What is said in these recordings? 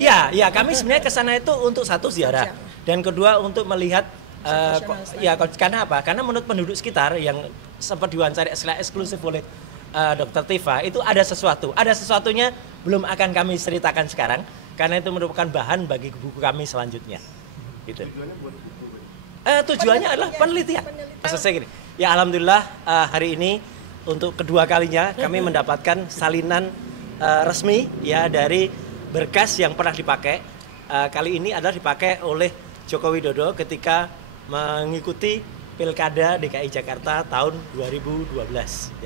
Ya, kami sebenarnya ke sana itu untuk satu ziarah dan kedua untuk melihat ya karena apa? Karena menurut penduduk sekitar yang sempat diwawancara secara eksklusif oleh Dr. Tifa itu ada sesuatu. Ada sesuatunya belum akan kami ceritakan sekarang karena itu merupakan bahan bagi buku kami selanjutnya. Gitu. Tujuannya buat buku. Tujuannya adalah penelitian. Selesai gini. Ya alhamdulillah hari ini untuk kedua kalinya kami mendapatkan salinan resmi ya dari berkas yang pernah dipakai. Kali ini adalah dipakai oleh Joko Widodo ketika mengikuti Pilkada DKI Jakarta tahun 2012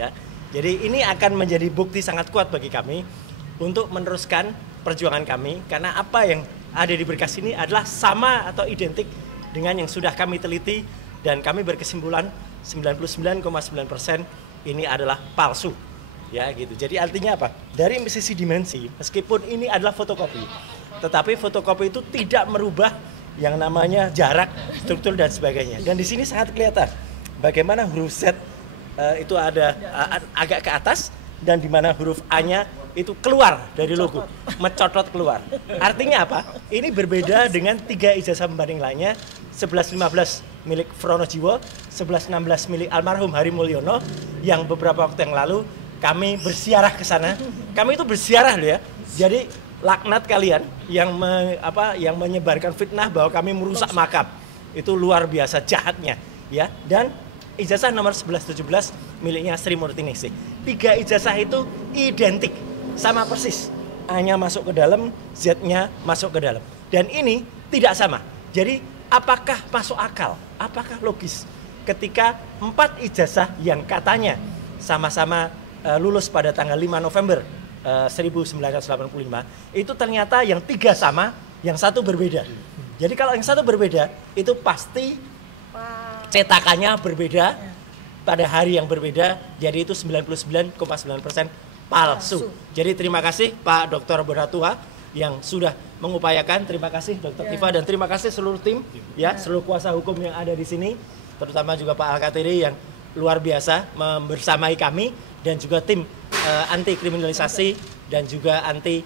ya. Jadi ini akan menjadi bukti sangat kuat bagi kami untuk meneruskan perjuangan kami karena apa yang ada di berkas ini adalah sama atau identik dengan yang sudah kami teliti dan kami berkesimpulan 99,9% ini adalah palsu. Ya gitu. Jadi artinya apa? Dari sisi dimensi, meskipun ini adalah fotokopi, tetapi fotokopi itu tidak merubah yang namanya jarak, struktur dan sebagainya. Dan di sini sangat kelihatan bagaimana huruf Z itu ada agak ke atas dan di mana huruf A-nya itu keluar dari logo, mencotot keluar. Artinya apa? Ini berbeda dengan 3 ijazah pembanding lainnya, 1115 milik Fronojiwo, 1116 milik almarhum Hari Mulyono yang beberapa waktu yang lalu kami bersiarah ke sana. Kami itu bersiarah loh ya. Jadi laknat kalian yang yang menyebarkan fitnah bahwa kami merusak makam. Itu luar biasa jahatnya ya. Dan ijazah nomor 1117 miliknya Sri Murtiningsih. 3 ijazah itu identik sama persis. A-nya masuk ke dalam, Z-nya masuk ke dalam. Dan ini tidak sama. Jadi apakah masuk akal? Apakah logis ketika 4 ijazah yang katanya sama-sama lulus pada tanggal 5 November 1985 itu ternyata yang 3 sama, yang 1 berbeda. Jadi kalau yang 1 berbeda itu pasti cetakannya berbeda pada hari yang berbeda, jadi itu 99,9% palsu. Jadi terima kasih Pak Dr. Bonatua yang sudah mengupayakan, terima kasih Dr. Tifa dan terima kasih seluruh tim ya, seluruh kuasa hukum yang ada di sini, terutama juga Pak Al-Katiri yang luar biasa membersamai kami dan juga tim anti kriminalisasi dan juga anti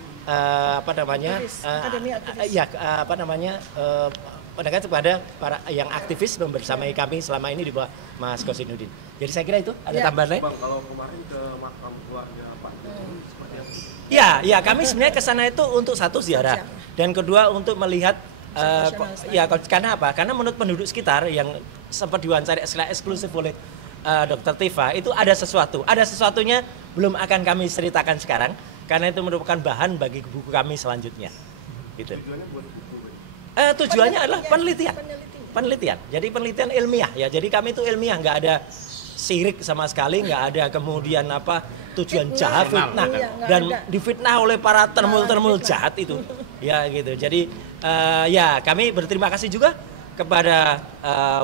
pendekatan kepada para yang aktivis membersamai kami selama ini di bawah Mas Kosinudin. Jadi saya kira itu ada tambahan lain. Bang, kalau kemarin ke makam keluarga Pak seperti apa? Ya, kami sebenarnya ke sana itu untuk satu ziarah dan kedua untuk melihat karena apa? Karena menurut penduduk sekitar yang sempat diwawancara secara eksklusif oleh Dr. Tifa itu ada sesuatu. Ada sesuatunya belum akan kami ceritakan sekarang karena itu merupakan bahan bagi buku kami selanjutnya. Gitu. Tujuannya buat buku. Tujuannya adalah penelitian. Jadi penelitian ilmiah ya. Jadi kami itu ilmiah, nggak ada sirik sama sekali, nggak ada kemudian tujuan jahat, fitnah dan difitnah oleh para termul-termul jahat itu. Ya gitu. Jadi ya kami berterima kasih juga kepada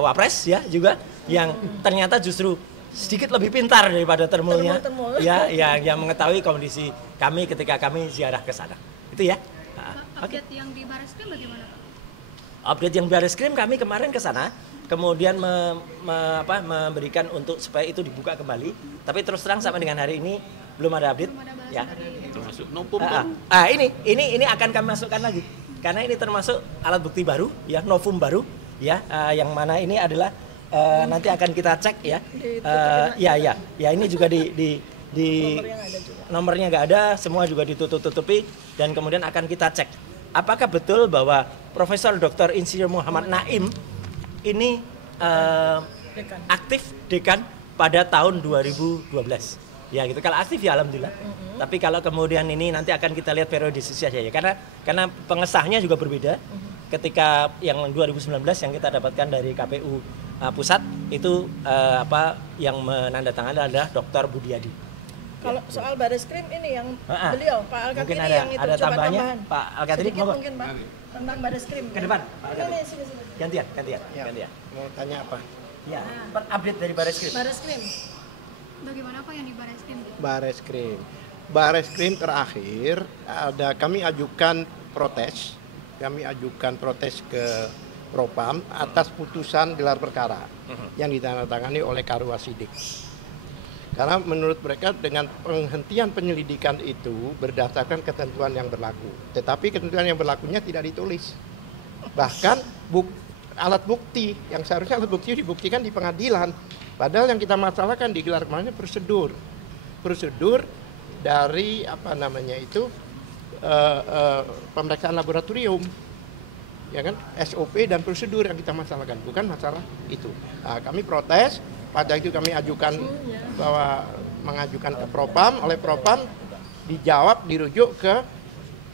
Wapres ya juga yang ternyata justru sedikit lebih pintar daripada termulnya. Ya yang mengetahui kondisi kami ketika kami ziarah ke sana. Itu ya. Update yang di Barreskrim bagaimana Pak? Update yang Barreskrim kami kemarin ke sana, kemudian memberikan untuk supaya itu dibuka kembali. Tapi terus terang sampai dengan hari ini belum ada update. Ya. Termasuk novum baru. Ini akan kami masukkan lagi. Karena ini termasuk alat bukti baru, ya novum baru, ya yang mana ini adalah nanti akan kita cek ya. Ya ini juga di nomornya nggak ada, semua juga ditutup-tutupi dan kemudian akan kita cek apakah betul bahwa Profesor Dr. Insinyur Muhammad Naim ini aktif dekan pada tahun 2012. Ya gitu, kalau aktif ya alhamdulillah. Tapi kalau kemudian ini nanti akan kita lihat periodisitasnya ya, karena pengesahnya juga berbeda. Ketika yang 2019 yang kita dapatkan dari KPU pusat itu yang menandatangani adalah Dr. Budiadi. Kalau soal Barreskrim ini yang beliau Pak Al-Katiri yang itu ada coba tambahannya, tambahan. Pak Al-Katiri mungkin Pak tentang Barreskrim. Ke depan, Pak Al-Katiri. Sini. Gantian. Mau tanya apa? Ya, update dari Barreskrim. Bagaimana Pak yang di Barreskrim? Barreskrim terakhir kami ajukan protes ke Propam atas putusan gelar perkara yang ditandatangani oleh Karwa Sidik. Karena menurut mereka dengan penghentian penyelidikan itu berdasarkan ketentuan yang berlaku. Tetapi ketentuan yang berlakunya tidak ditulis. Bahkan alat bukti yang seharusnya alat bukti dibuktikan di pengadilan. Padahal yang kita masalahkan di gelar kemarin prosedur dari pemeriksaan laboratorium, ya kan, SOP dan prosedur yang kita masalahkan, bukan masalah itu. Nah, kami protes. Pada itu kami mengajukan ke Propam, oleh Propam dijawab dirujuk ke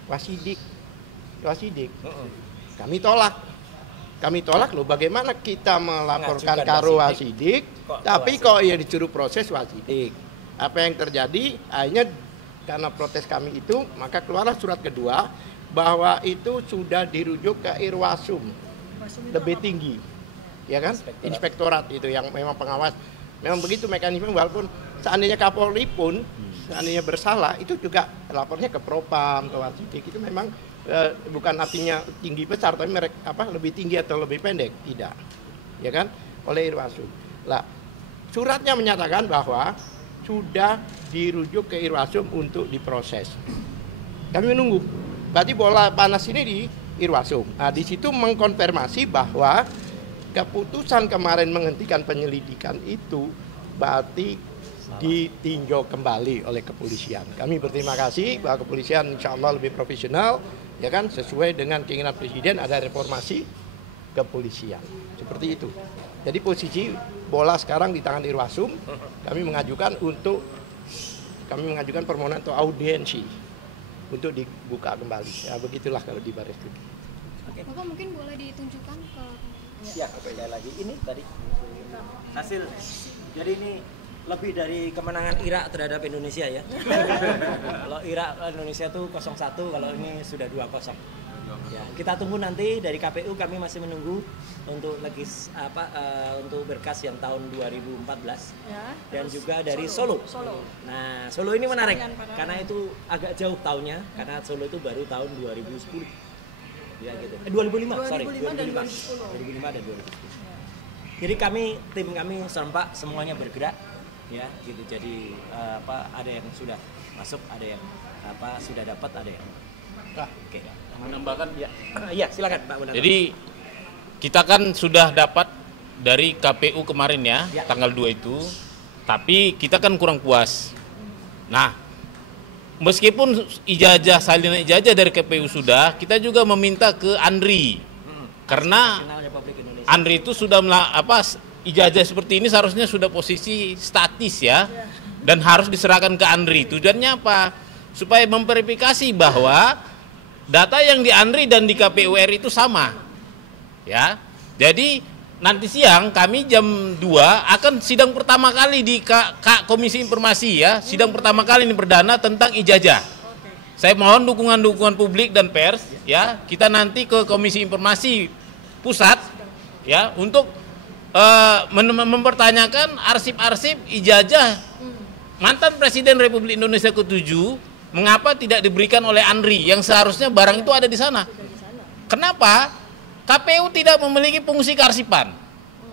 Wasidik. Kami tolak loh, bagaimana kita melaporkan karo Wasidik, tapi kok ya disuruh proses Wasidik. Apa yang terjadi? Akhirnya karena protes kami itu, maka keluarlah surat kedua bahwa itu sudah dirujuk ke Irwasum, lebih tinggi. Ya kan, inspektorat itu yang memang pengawas. Memang begitu mekanisme, walaupun seandainya Kapolri pun seandainya bersalah, itu juga lapornya ke Propam, ke Wasidik. Itu memang bukan artinya tinggi besar, tapi lebih tinggi atau lebih pendek, tidak. Ya kan, oleh Irwasum. Lah, suratnya menyatakan bahwa sudah dirujuk ke Irwasum untuk diproses. Kami menunggu. Berarti bola panas ini di Irwasum. Nah, di situ mengkonfirmasi bahwa keputusan kemarin menghentikan penyelidikan itu berarti ditinjau kembali oleh kepolisian. Kami berterima kasih bahwa kepolisian insya Allah lebih profesional, ya kan, sesuai dengan keinginan Presiden ada reformasi kepolisian. Seperti itu. Jadi posisi bola sekarang di tangan Irwasum. Kami mengajukan permohonan atau audiensi untuk dibuka kembali. Ya begitulah kalau di Bareskrim. Bapak mungkin boleh ditunjukkan ke Ya, sekali lagi ini tadi hasil. Jadi ini lebih dari kemenangan Irak terhadap Indonesia ya. Kalau Irak Indonesia tuh 0-1, kalau ini sudah 2-0. Ya, kita tunggu nanti dari KPU, kami masih menunggu untuk untuk berkas yang tahun 2014 ya, dan juga dari Solo. Nah, Solo ini menarik karena itu agak jauh tahunnya, karena Solo itu baru tahun 2010. Ya gitu. 2005 dan 2010. Jadi tim kami serempak semuanya bergerak ya gitu. Jadi ada yang sudah masuk, ada yang sudah dapat, ada yang oke. Menambahkan ya. Iya, silakan Pak Munarman. Jadi kita kan sudah dapat dari KPU kemarin ya, tanggal 2 itu. Tapi kita kan kurang puas. Nah, meskipun salinan ijazah dari KPU sudah, kita juga meminta ke Andri. Karena Andri itu sudah ijazah seperti ini seharusnya sudah posisi statis ya. Dan harus diserahkan ke Andri. Tujuannya apa? Supaya memverifikasi bahwa data yang di Andri dan di KPU RI itu sama. Ya. Jadi nanti siang kami jam 2 akan sidang pertama kali di Komisi Informasi ya. Sidang pertama kali ini perdana tentang ijazah. Saya mohon dukungan publik dan pers ya. Kita nanti ke Komisi Informasi Pusat ya untuk mempertanyakan arsip-arsip ijazah mantan Presiden Republik Indonesia ke-7 mengapa tidak diberikan oleh Andri yang seharusnya barang itu ada di sana. Kenapa? KPU tidak memiliki fungsi kearsipan.